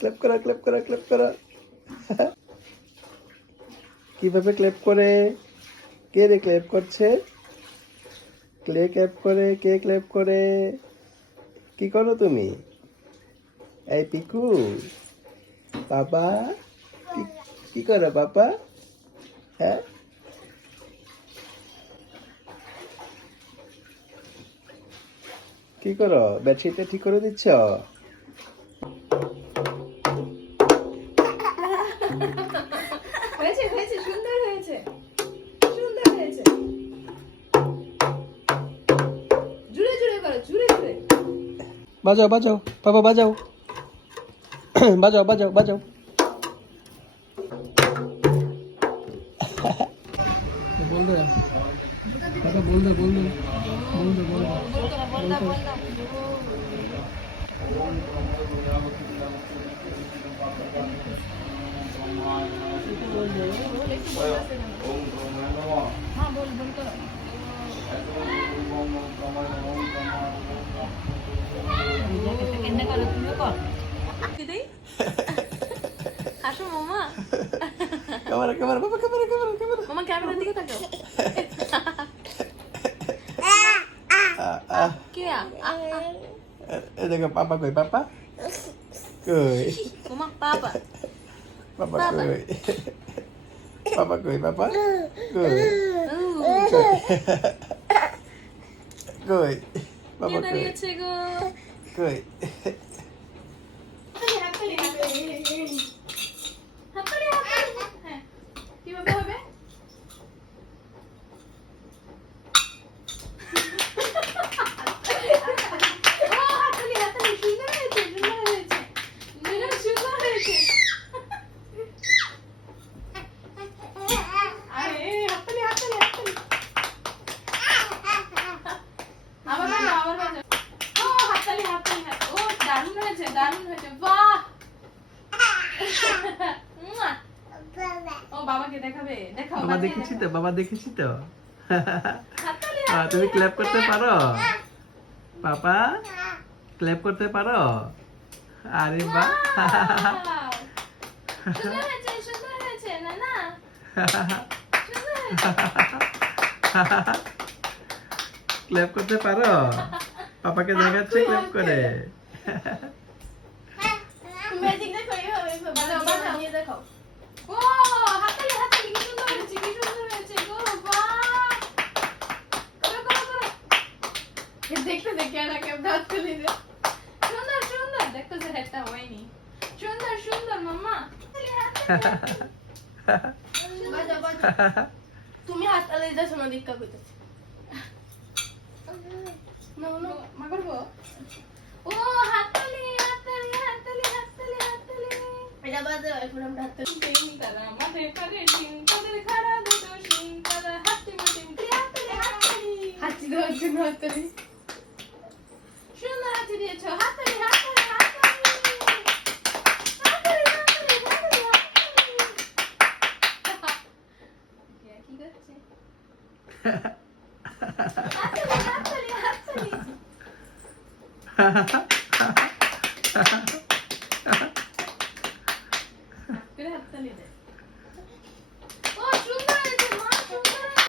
Clap করো, clap করো, clap করো। কিভাবে ক্ল্যাপ করে? কে রে ক্ল্যাপ করছে? ক্লে ক্ল্যাপ করে, কে ক্ল্যাপ করে? কি করো তুমি? এই পিকু, বাবা কি করো বাবা? হ্যাঁ, কি করো? বেডশিটটা ঠিক করে দিচ্ছ? হয়েছে হয়েছে, সুন্দর হয়েছে, সুন্দর হয়েছে। জুড়ে জুড়ে করো, জুড়ে জুড়ে। বাজাও বাজাও বাবা, বাজাও। বাজাও বাজাও বাজাও। बोल दो यार, बोल दो बोल दो बोल दो बोल दो। हाँ बोल बोल करो। কেন করো তুমিও কর দিদি হাসো মামা ক্যামেরা ক্যামেরা বাবা, ক্যামেরা ক্যামেরা ক্যামেরা। মামা ক্যামেরার দিকে তাকাও কে এই দেখো পাপা কই, পাপা কই, মামা পাপা পাপা কই, পাপা কই, পাপা কই, কই বাবা কে কই, দাঁড়িয়েছে গো কই। হাততালি হাততালি হাততালি হাততালি। হ্যাঁ কিভাবে হবে? ও হাততালি হাততালি, সুন্দর হয়েছে, সুন্দর হয়েছে, সুন্দর হয়েছে। আরে হাততালি হাততালি হাততালি। আবার বাজাও, আবার বাজাও। ও হাততালি হাততালি হাততালি। ও দারুণ হয়েছে, দারুণ হয়েছে, বাহ। মুয়া। ও বাবাকে দেখাবে, দেখাও বাবা বাজিয়ে দেখেছি তো, দেখাও। বাবা দেখেছি তো। হাততালি তুমি হাততালি ক্ল্যাপ করতে হাততালি। পারো পাপা? ক্ল্যাপ করতে পারো? আরে বাহ। Wow! সুন্দর হয়েছে, সুন্দর হয়েছে, নানা। সুন্দর হয়েছে। ক্ল্যাপ করতে পারো? পাপাকে দেখাচ্ছে ক্ল্যাপ করে। ম্যাজিক দেখো, এইভাবে এইভাবে বাজাও, বাজাও। নিয়ে দেখো। ও হাততালি হাততালি, কি সুন্দর হয়েছে, কি সুন্দর হয়েছে গো, বাহ। করো করো করো। দেখতে দেখে আর কেমন হাততালি দে। সুন্দর সুন্দর, দেখতেছে হেডটা হয়নি। সুন্দর সুন্দর মাম্মা। বাজাও বাজাও। তুমি হাততালি দিতেছো না, দীক্ষা কইতেছে। নো নো মা করবো। ও হাততালি হাততালি হাততালি হাততালি হাততালি। এটা বাজাও, এখন আমরা হাততালি। চিন্তারা মাঝে পারে চিন্তাদের খাড়া দুটো চিন্তারা হাতটি মাটি হাততালি হাততালি। হাতটি দেওয়ার জন্য হাততালি। সুন্দর হাতটি দিয়েছো, হাততালি হাততালি হাততালি। হাততালি হাততালি হাততালি হাততালি। কি করছে? হাততালি হাততালি হাততালি। হাত করে হাততালি দে।